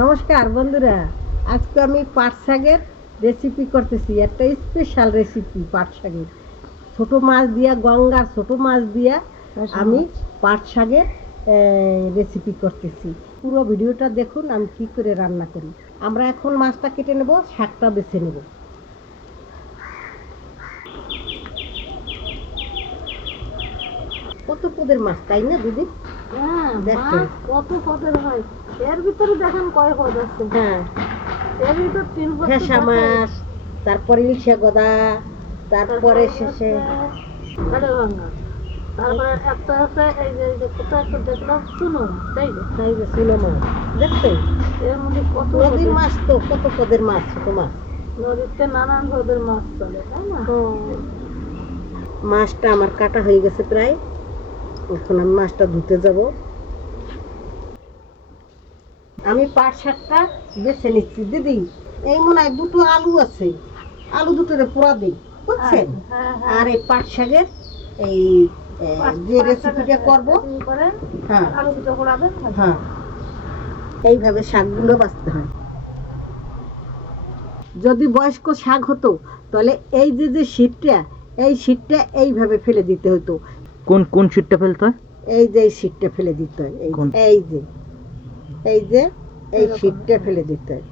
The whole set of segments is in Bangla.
নমস্কার বন্ধুরা, আজকে আমি পাট শাকের রেসিপি করতেছি। একটা স্পেশাল রেসিপি পাট শাকের। ছোটো মাছ দিয়া, গঙ্গার ছোটো মাছ দিয়া আমি পাট শাকের রেসিপি করতেছি। পুরো ভিডিওটা দেখুন আমি কী করে রান্না করি। আমরা এখন মাছটা কেটে নেব, শাকটা বেছে নেব। কত পদের মাছ, তাই না দিদি? হ্যাঁ, দেখেন মাছ কত পদের হয়। এর ভিতরে দেখেন কয় পদ আছে। হ্যাঁ, এর ভিতর 3 পদ ফেসা মাছ, তারপরে ইলশা গদা, তারপরে শেষে আরে ভাঙা। তারপরে একটা আছে এই যে কোথায় একটা দেখলাম শুনো, তাই যে এই যে চুনো মাছ দেখছেন। এর মধ্যে কত নদীর পদের- মাছ তো কত পদের মাছ, ছোট মাছ। নদীতে নানান পদের মাছ চলে, তাই না? মাছটা আমার কাটা হয়ে গেছে প্রায়। এখন আমি মাছটা ধুতে যাব। আমি পাট শাকটা বেছে নিচ্ছি দিদি। এই মনে হয় দুটো আলু আছে, আলু দুটোরে পোড়া দিই, বুঝছেন? হ্যাঁ, আর এই পাট শাকের এই যে রেসিপিটা করবো, করেন, হ্যাঁ আলু দুটো পোড়াবেন। হ্যাঁ, এইভাবে শাকগুলো বাছতে হয়। যদি বয়স্ক শাক হতো তাহলে এই যে যে শীতটা, এই শীতটা এইভাবে ফেলে দিতে হতো। কোন কোন শীটটা ফেলতে হয়? এই যে এই শীতটা ফেলে দিতে হয়, এই কোন? এই যে এই যে এই শীতটা ফেলে দিতে হয়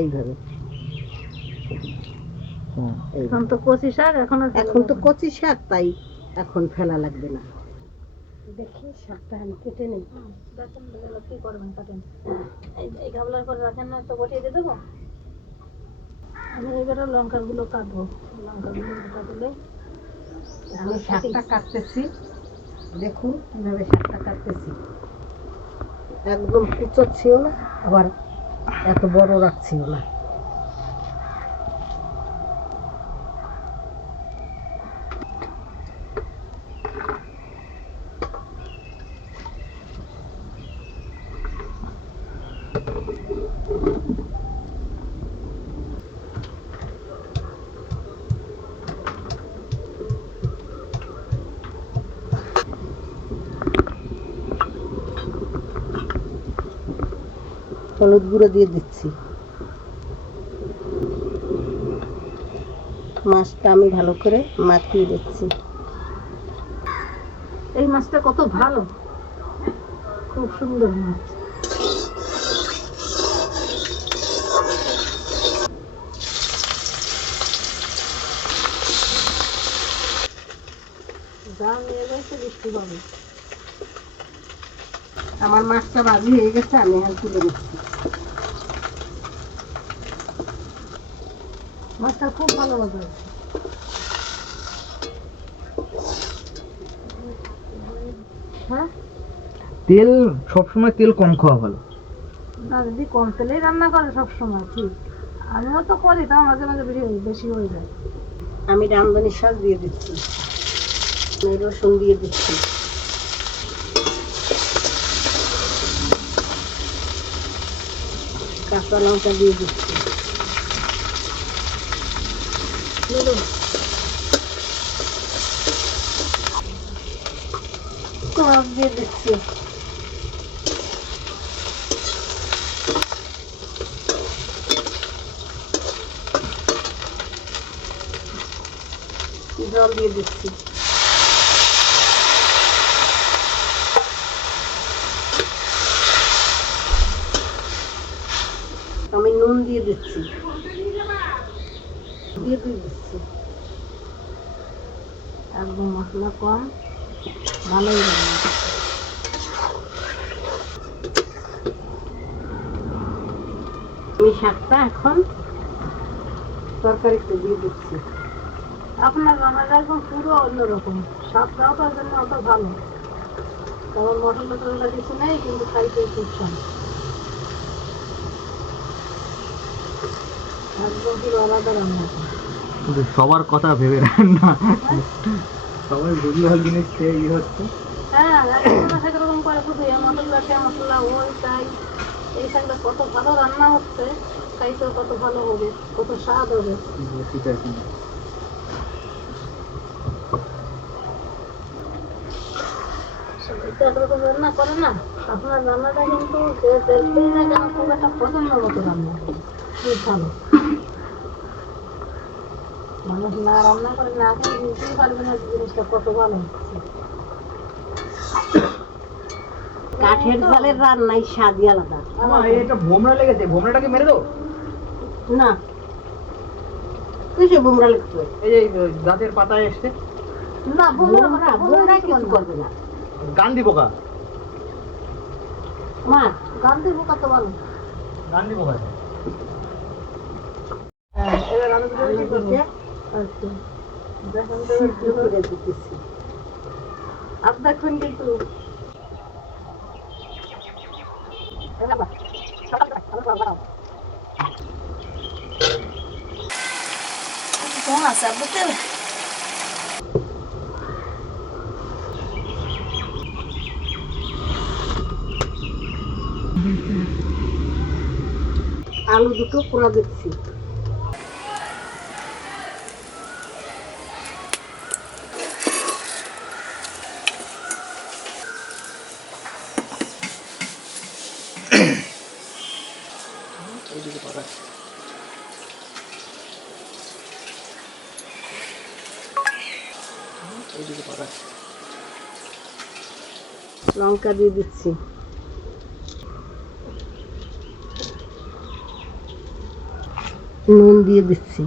এইভাবে। এখন তো কচি শাক, এখন তো কচি শাক, তাই এখন ফেলা লাগবে না। দেখি শাকটা আমি কেটে নেই। দেখেন কি করবেন, কাটেন। এই গাবলার করে রাখেন, না তো বটিয়ে দিয়ে দেবো। আমি এবারে লঙ্কাগুলো কাটবো। লঙ্কাগুলো কাটলে আমি শাকটা কাটতেছি, দেখুন কিভাবে শাকটা কাটতেছি। একদম কুচোচ্ছিও না, আবার এত বড় রাখছিও না। হলুদ গুঁড়ো দিয়ে দিচ্ছি। মাছটা আমি ভালো করে মাখিয়ে দিচ্ছি। এই মাছটা কত ভালো, খুব সুন্দর মাছ। যা নিয়ে যাইছে বৃষ্টি পাবে। আমার মাছটা ভাজি হয়ে গেছে, আমি এখন তুলে নিচ্ছি। মাছটা খুব ভালো মতো হয়েছে। হ্যাঁ, তেল সবসময় তেল কম খাওয়া ভালো। না যদি কম তেলেই রান্না করে সবসময় ঠিক। আমিও তো করি, তাও মাঝে মাঝে বেশি হয়ে যায়। আমি রাঁধুনি শাক দিয়ে দিচ্ছি, আমি রসুন দিয়ে দিচ্ছি, কাঁচা লঙ্কা দিয়ে দিচ্ছি, পেঁয়াজ দিয়ে দিচ্ছি, জল দিয়ে দিচ্ছি। আমি নুন দিয়ে দিচ্ছি, দিয়ে দিচ্ছি। একদম মশলা কম, ভালোই রান্না। আমি শাকটা এখন তরকারিতে দিয়ে দিচ্ছি। আপনার রান্নাটা একদম পুরো অন্যরকম। স্বাদটাও তার জন্য অত ভালো, কারণ মশলা টশলা কিছু নেই, কিন্তু খাইতে খুব স্বাদ। একদম পুরো আলাদা রান্না। কিন্তু সবার কথা ভেবে রান্না, সবাই ভুল ভাল জিনিস খেয়ে ই হচ্ছে। হ্যাঁ, একজন সেরকম করে শুধু এ মশলা সে মশলা ওই তাই। এই শাকটা কত ভালো রান্না হচ্ছে, খাইতেও কত ভালো হবে, কত স্বাদ হবে। সবাই তো একরকম রান্না করে না। আপনার রান্নাটা কিন্তু সে দেখবেই না কেন খুব একটা পছন্দ মতো রান্না, খুব ভালো। মানুষ না রান্না করে না খেলে বুঝতেই পারবে না যে জিনিসটা কত ভালো হচ্ছে। কাঠের জালের রান্নাই স্বাদই আলাদা। এটা ভোমরা লেগেছে, ভোমরাটাকে মেরে দাও। না কিসে বুমরা লিখতে? এই যে গাছের পাতায় এসছে না বুমরা বুমরা কিছু করবে না। গান্ধী পোকা, মা গান্ধী বোকা তো ভালো। গান্ধী পোকা। এবার আমি তো কি করবো? আচ্ছা দেখেন তো এবার কি করে দিতেছি। আপনার কোন কিছু কেমন আছে আপনার তেল? আলু দুটো পোড়া দিচ্ছি। লঙ্কা দিয়ে দিচ্ছি। নুন দিয়ে দিচ্ছি।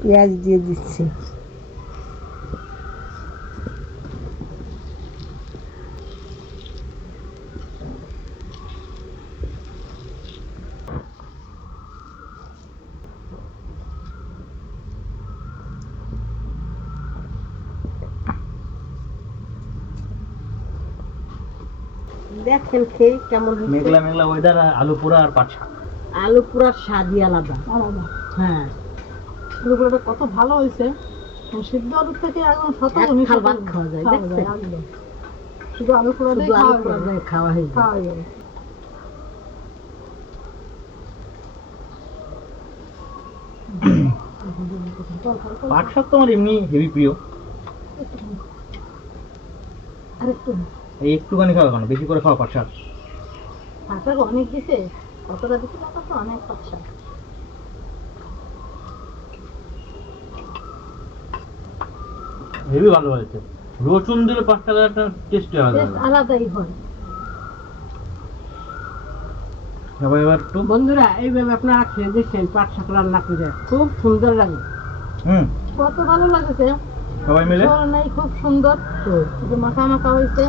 পেঁয়াজ দিয়ে দিচ্ছি। দেখেন খেয়ে কেমন হয়েছে। মেঘলা মেঘলা ওয়েদার, আলু পোড়া আর পাট শাক। আলু পোড়ার স্বাদই আলাদা। আলাদা। হ্যাঁ পুরোপুরিটা কত ভালো হয়েছে। সিদ্ধ আলুর থেকে একদম শতগুণী এক থাল ভাত খাওয়া যায়, দেখছেন? একদম। শুধু আলু পোড়াটাই শুধু আলু খাওয়া পোড়া যায়। দিয়ে খাওয়া হয়ে যায়। খাওয়া যাবে। পাট শাক তো আমার এমনি হেভি প্রিয়। আরেকটু এই একটুখানি খাওয়া কেন, বেশি করে খাওয়া পাট শাক। পাঁচশাক অনেক দিছে, কতটা দিচ্ছে টাকা তো অনেক পাঁচশাক। হেভি ভালো হয়েছে। রসুন দিলে পাট শাকের একটা টেস্টি আলাদা টেস্ট হবে। আলাদাই হয়। সবাই এবার একটু বন্ধুরা এইভাবে আপনারা খেয়ে দেখছেন পাট শাক রান্না করে, খুব সুন্দর লাগে। হুম কত ভালো লাগছে। সবাই মিলে নাই খুব সুন্দর, এই যে মাখা মাখা হয়েছে।